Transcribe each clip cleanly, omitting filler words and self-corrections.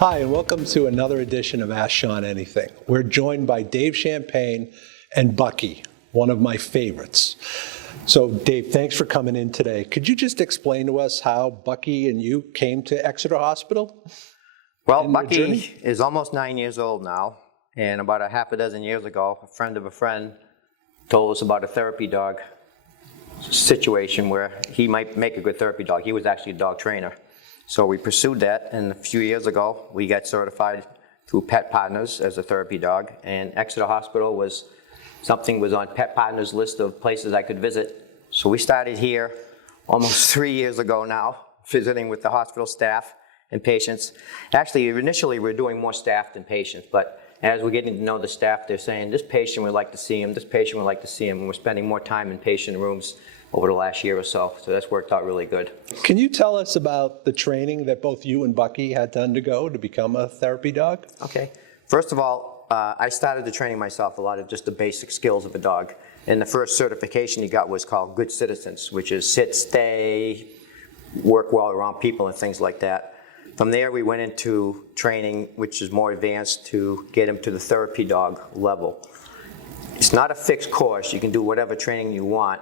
Hi, and welcome to another edition of Ask Sean Anything. We're joined by Dave Champagne and Bucky, one of my favorites. So, Dave, thanks for coming in today. Could you just explain to us how Bucky and you came to Exeter Hospital? Well, Bucky is almost 9 years old now, and about a half a dozen years ago, a friend of a friend told us about a therapy dog situation where he might make a good therapy dog. He was actually a dog trainer. So we pursued that, and a few years ago, we got certified through Pet Partners as a therapy dog, and Exeter Hospital was on Pet Partners' list of places I could visit. So we started here almost 3 years ago now, visiting with the hospital staff and patients. Actually, initially we were doing more staff than patients, but as we're getting to know the staff, they're saying, this patient would like to see him, this patient would like to see him, and we're spending more time in patient rooms over the last year or so that's worked out really good. Can you tell us about the training that both you and Bucky had to undergo to become a therapy dog? Okay. First of all, I started the training myself, a lot of just the basic skills of a dog. And the first certification he got was called Good Citizens, which is sit, stay, work well around people and things like that. From there, we went into training, which is more advanced, to get him to the therapy dog level. It's not a fixed course. You can do whatever training you want,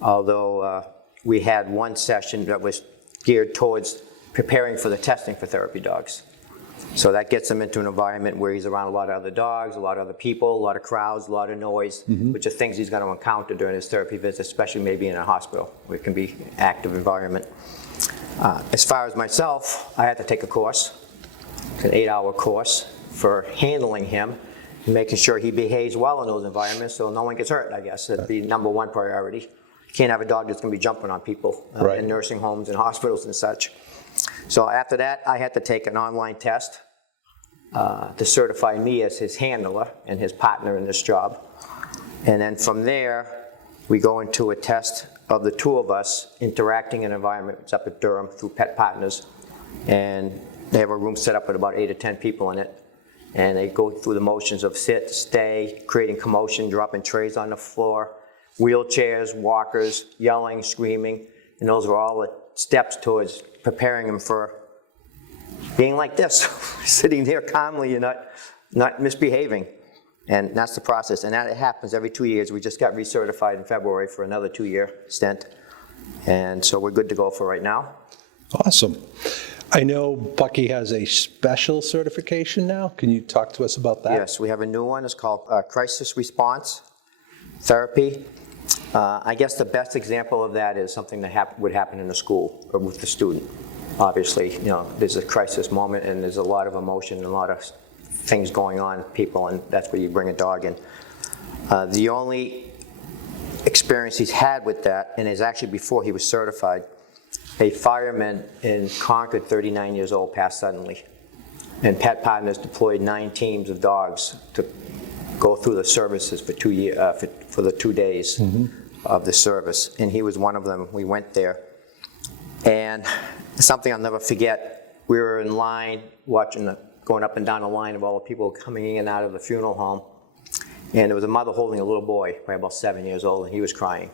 although we had one session that was geared towards preparing for the testing for therapy dogs. So that gets him into an environment where he's around a lot of other dogs, a lot of other people, a lot of crowds, a lot of noise, which are things he's going to encounter during his therapy visit, especially maybe in a hospital, where it can be an active environment. As far as myself, I had to take a course, an 8-hour course for handling him, making sure he behaves well in those environments so no one gets hurt, I guess. That'd be number one priority. You can't have a dog that's going to be jumping on people in nursing homes and hospitals and such. So after that, I had to take an online test to certify me as his handler and his partner in this job. And then from there, we go into a test of the two of us interacting in an environment. It's up at Durham through Pet Partners. And they have a room set up with about 8 or 10 people in it. And they go through the motions of sit, stay, creating commotion, dropping trays on the floor, wheelchairs, walkers, yelling, screaming. And those are all the steps towards preparing him for being like this, sitting there calmly and not misbehaving. And that's the process. And that happens every 2 years. We just got recertified in February for another 2-year stint. And so we're good to go for right now. Awesome. I know Bucky has a special certification now. Can you talk to us about that? Yes, we have a new one. It's called Crisis Response Therapy. I guess the best example of that is something that would happen in a school or with the student. Obviously, there's a crisis moment and there's a lot of emotion and a lot of things going on with people, and that's where you bring a dog in. The only experience he's had with that, and is actually before he was certified, a fireman in Concord, 39 years old, passed suddenly. And Pet Partners deployed 9 teams of dogs to go through the services for for the 2 days of the service. And he was one of them. We went there. And something I'll never forget, we were in line going up and down the line of all the people coming in and out of the funeral home. And there was a mother holding a little boy, probably about 7 years old, and he was crying.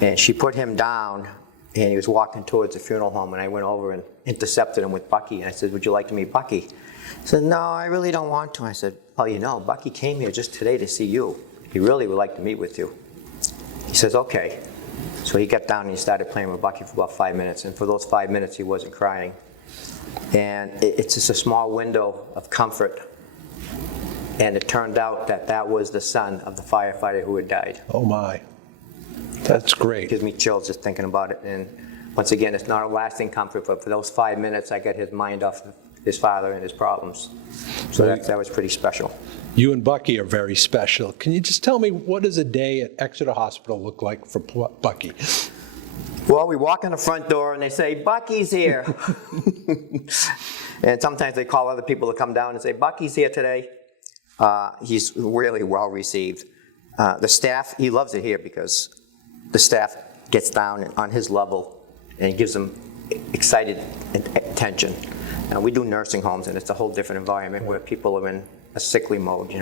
And she put him down, and he was walking towards the funeral home, and I went over and intercepted him with Bucky, and I said, would you like to meet Bucky? He said, no, I really don't want to. I said, well, Bucky came here just today to see you. He really would like to meet with you. He says, okay. So he got down and he started playing with Bucky for about 5 minutes, and for those 5 minutes he wasn't crying. And it's just a small window of comfort. And it turned out that that was the son of the firefighter who had died. Oh my, that's great. It gives me chills just thinking about it. And once again, it's not a lasting comfort, but for those 5 minutes, I got his mind off his father and his problems. So that was pretty special. You and Bucky are very special. Can you just tell me, what does a day at Exeter Hospital look like for Bucky? Well, we walk in the front door and they say, Bucky's here. And sometimes they call other people to come down and say, Bucky's here today. He's really well received. The staff, he loves it here because the staff gets down on his level and gives him excited attention. Now, we do nursing homes, and it's a whole different environment where people are in a sickly mode,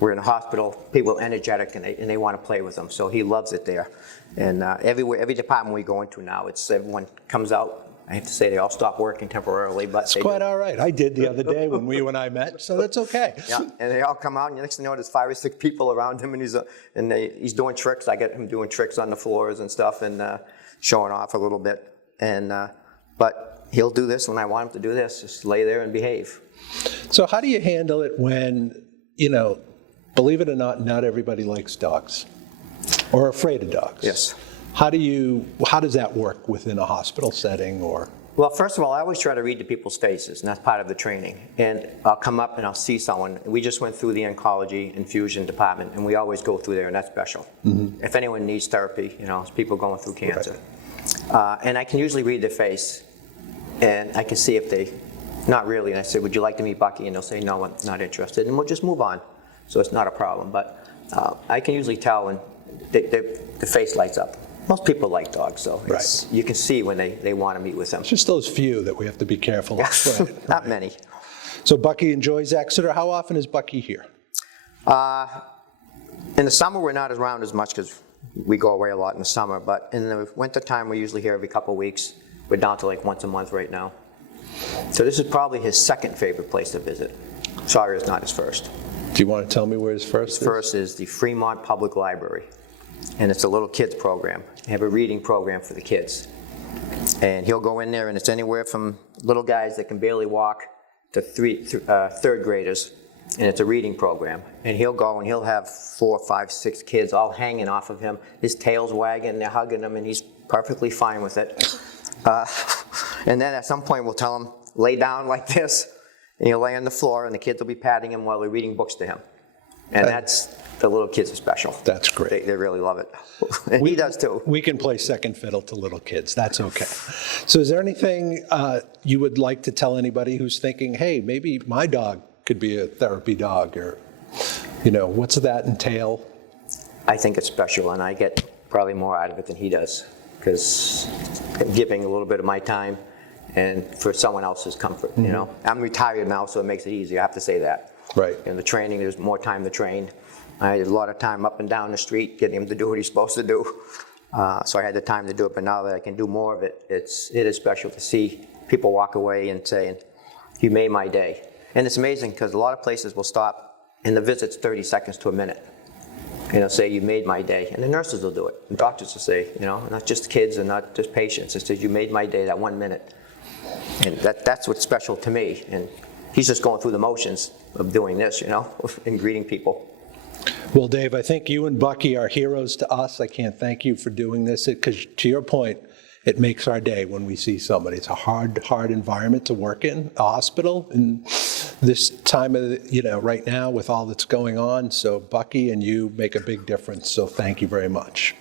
We're in a hospital, people are energetic, and they want to play with them, so he loves it there. And every department we go into now, everyone comes out I have to say they all stopped working temporarily, but It's quite all right. I did the other day when you and I met, so that's okay. Yeah, and they all come out, and next thing you know, there's 5 or 6 people around him, and he's doing tricks. I get him doing tricks on the floors and stuff, and showing off a little bit. And but he'll do this when I want him to do this, just lay there and behave. So how do you handle it when, believe it or not everybody likes dogs or afraid of dogs? Yes. How does that work within a hospital setting or? Well, first of all, I always try to read the people's faces, and that's part of the training. And I'll come up and I'll see someone. We just went through the oncology infusion department, and we always go through there, and that's special. Mm-hmm. If anyone needs therapy, it's people going through cancer. Right. And I can usually read their face, and I can see if they, not really, and I say, would you like to meet Bucky? And they'll say, no, I'm not interested, and we'll just move on. So it's not a problem, but I can usually tell when the face lights up. Most people like dogs, so right. You can see when they want to meet with them. It's just those few that we have to be careful of. Right. Not many. So Bucky enjoys Exeter. How often is Bucky here? In the summer, we're not around as much because we go away a lot in the summer, but in the winter time, we're usually here every couple of weeks. We're down to like once a month right now. So this is probably his second favorite place to visit. Sorry, it's not his first. Do you want to tell me where his first is? His first is the Fremont Public Library, and it's a little kids program. They have a reading program for the kids. And he'll go in there, and it's anywhere from little guys that can barely walk to third graders, and it's a reading program. And he'll go, and he'll have 4, 5, 6 kids all hanging off of him. His tail's wagging, they're hugging him, and he's perfectly fine with it. And then at some point, we'll tell him, lay down like this, and he'll lay on the floor, and the kids will be patting him while they're reading books to him. And the little kids are special. That's great. They really love it. And he does too. We can play second fiddle to little kids. That's okay. So is there anything you would like to tell anybody who's thinking, hey, maybe my dog could be a therapy dog, or, what's that entail? I think it's special, and I get probably more out of it than he does, because I'm giving a little bit of my time and for someone else's comfort, I'm retired now, so it makes it easy. I have to say that. Right. In the training, there's more time to train. I had a lot of time up and down the street getting him to do what he's supposed to do. So I had the time to do it, but now that I can do more of it, it is special to see people walk away and saying, you made my day. And it's amazing because a lot of places will stop and the visit's 30 seconds to a minute. Say, you made my day. And the nurses will do it. And doctors will say, not just kids and not just patients. It says, you made my day that 1 minute. And that's what's special to me. And he's just going through the motions of doing this, and greeting people. Well, Dave, I think you and Bucky are heroes to us. I can't thank you for doing this, because to your point, it makes our day when we see somebody. It's a hard environment to work in, a hospital, and this time of, right now with all that's going on. So Bucky and you make a big difference. So thank you very much.